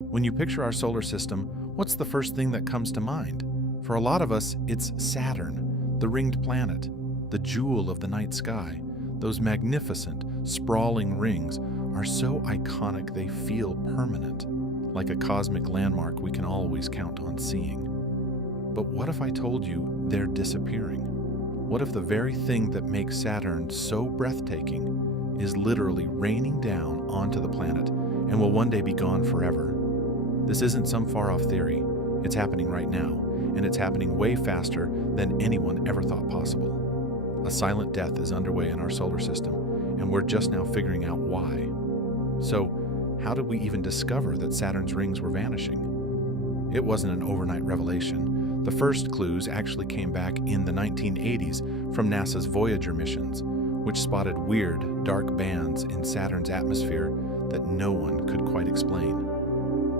When you picture our solar system, what's the first thing that comes to mind? For a lot of us, it's Saturn, the ringed planet, the jewel of the night sky. Those magnificent, sprawling rings are so iconic they feel permanent, like a cosmic landmark we can always count on seeing. But what if I told you they're disappearing? What if the very thing that makes Saturn so breathtaking is literally raining down onto the planet and will one day be gone forever? This isn't some far-off theory. It's happening right now, and it's happening way faster than anyone ever thought possible. A silent death is underway in our solar system, and we're just now figuring out why. So, how did we even discover that Saturn's rings were vanishing? It wasn't an overnight revelation. The first clues actually came back in the 1980s from NASA's Voyager missions, which spotted weird, dark bands in Saturn's atmosphere that no one could quite explain.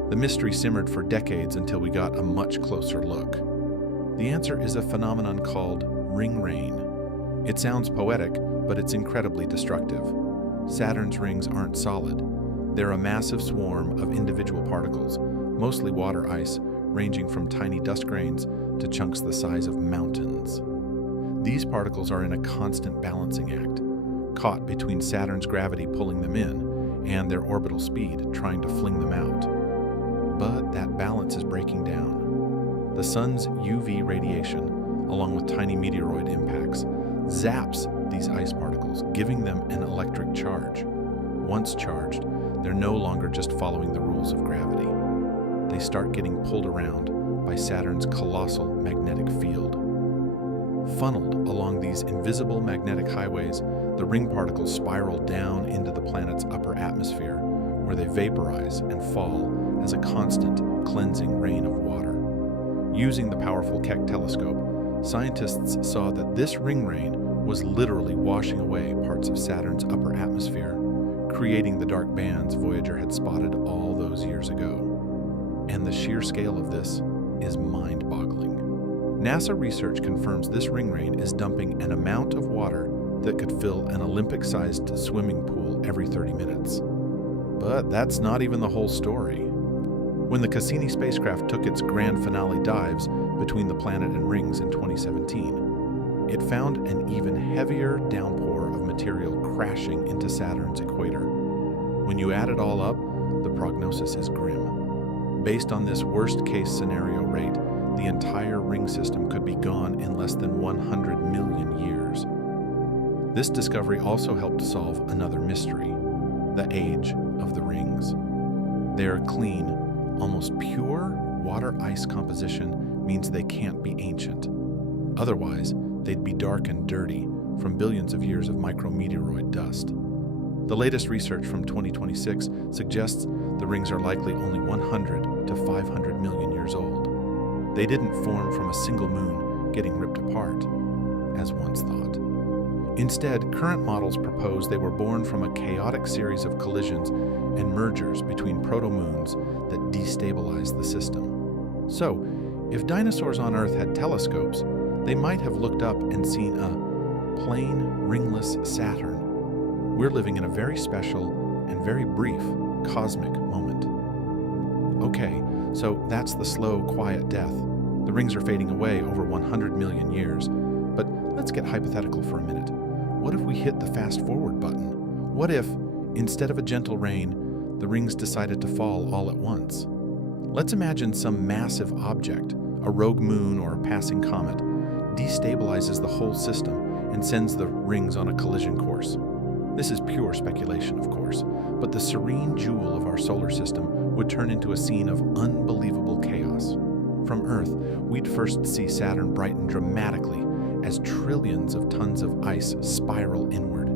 The mystery simmered for decades until we got a much closer look. The answer is a phenomenon called ring rain. It sounds poetic, but it's incredibly destructive. Saturn's rings aren't solid. They're a massive swarm of individual particles, mostly water ice, ranging from tiny dust grains to chunks the size of mountains. These particles are in a constant balancing act, caught between Saturn's gravity pulling them in and their orbital speed trying to fling them out. But that balance is breaking down. The sun's UV radiation, along with tiny meteoroid impacts, zaps these ice particles, giving them an electric charge. Once charged, they're no longer just following the rules of gravity. They start getting pulled around by Saturn's colossal magnetic field. Funneled along these invisible magnetic highways, the ring particles spiral down into the planet's upper atmosphere, where they vaporize and fall as a constant, cleansing rain of water. Using the powerful Keck telescope, scientists saw that this ring rain was literally washing away parts of Saturn's upper atmosphere, creating the dark bands Voyager had spotted all those years ago. And the sheer scale of this is mind-boggling. NASA research confirms this ring rain is dumping an amount of water that could fill an Olympic-sized swimming pool every 30 minutes. But that's not even the whole story. When the Cassini spacecraft took its grand finale dives between the planet and rings in 2017, it found an even heavier downpour of material crashing into Saturn's equator. When you add it all up, the prognosis is grim. Based on this worst-case scenario rate, the entire ring system could be gone in less than 100 million years. This discovery also helped solve another mystery: the age of the rings. They are clean, almost pure water ice composition means they can't be ancient. Otherwise, they'd be dark and dirty from billions of years of micrometeoroid dust. The latest research from 2026 suggests the rings are likely only 100 to 500 million years old. They didn't form from a single moon getting ripped apart, as once thought. Instead, current models propose they were born from a chaotic series of collisions and mergers between proto-moons that destabilized the system. So, if dinosaurs on Earth had telescopes, they might have looked up and seen a plain, ringless Saturn. We're living in a very special and very brief cosmic moment. Okay, so that's the slow, quiet death. The rings are fading away over 100 million years. But let's get hypothetical for a minute. What if we hit the fast-forward button? What if, instead of a gentle rain, the rings decided to fall all at once? Let's imagine some massive object, a rogue moon or a passing comet, destabilizes the whole system and sends the rings on a collision course. This is pure speculation, of course, but the serene jewel of our solar system would turn into a scene of unbelievable chaos. From Earth, we'd first see Saturn brighten dramatically as trillions of tons of ice spiral inward,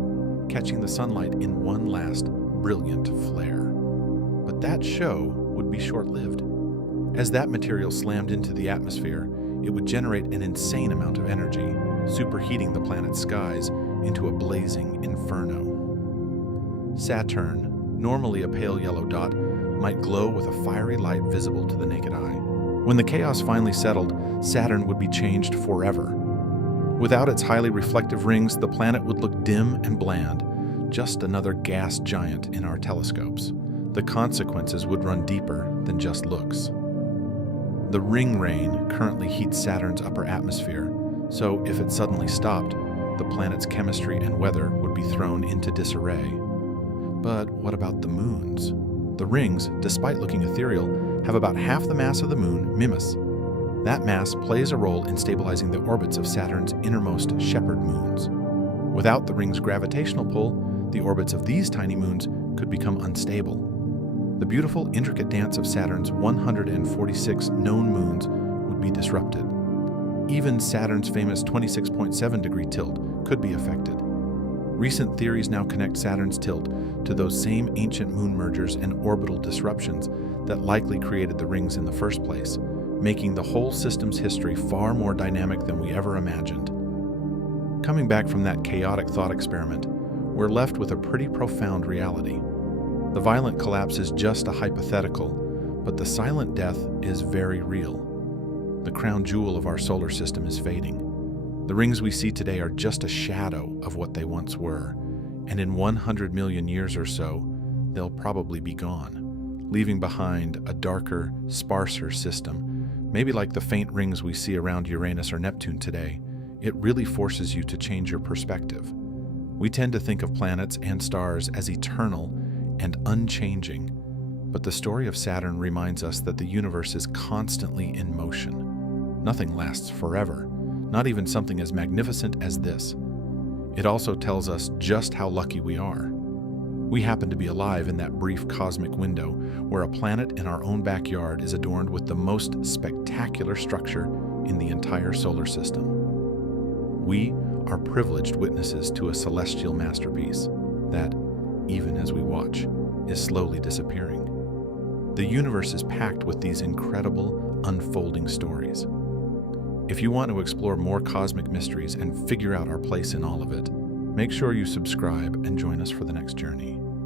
catching the sunlight in one last brilliant flare. But that show would be short-lived. As that material slammed into the atmosphere, it would generate an insane amount of energy, superheating the planet's skies into a blazing inferno. Saturn, normally a pale yellow dot, might glow with a fiery light visible to the naked eye. When the chaos finally settled, Saturn would be changed forever. Without its highly reflective rings, the planet would look dim and bland, just another gas giant in our telescopes. the consequences would run deeper than just looks. The ring rain currently heats Saturn's upper atmosphere, so if it suddenly stopped, the planet's chemistry and weather would be thrown into disarray. But what about the moons? The rings, despite looking ethereal, have about half the mass of the moon, Mimas. That mass plays a role in stabilizing the orbits of Saturn's innermost shepherd moons. Without the ring's gravitational pull, the orbits of these tiny moons could become unstable. The beautiful, intricate dance of Saturn's 146 known moons would be disrupted. Even Saturn's famous 26.7-degree tilt could be affected. Recent theories now connect Saturn's tilt to those same ancient moon mergers and orbital disruptions that likely created the rings in the first place, making the whole system's history far more dynamic than we ever imagined. Coming back from that chaotic thought experiment, we're left with a pretty profound reality. The violent collapse is just a hypothetical, but the silent death is very real. The crown jewel of our solar system is fading. The rings we see today are just a shadow of what they once were, and in 100 million years or so, they'll probably be gone, leaving behind a darker, sparser system. Maybe like the faint rings we see around Uranus or Neptune today, it really forces you to change your perspective. We tend to think of planets and stars as eternal and unchanging, but the story of Saturn reminds us that the universe is constantly in motion. Nothing lasts forever, not even something as magnificent as this. It also tells us just how lucky we are. We happen to be alive in that brief cosmic window where a planet in our own backyard is adorned with the most spectacular structure in the entire solar system. We are privileged witnesses to a celestial masterpiece that, even as we watch, is slowly disappearing. The universe is packed with these incredible, unfolding stories. If you want to explore more cosmic mysteries and figure out our place in all of it, make sure you subscribe and join us for the next journey.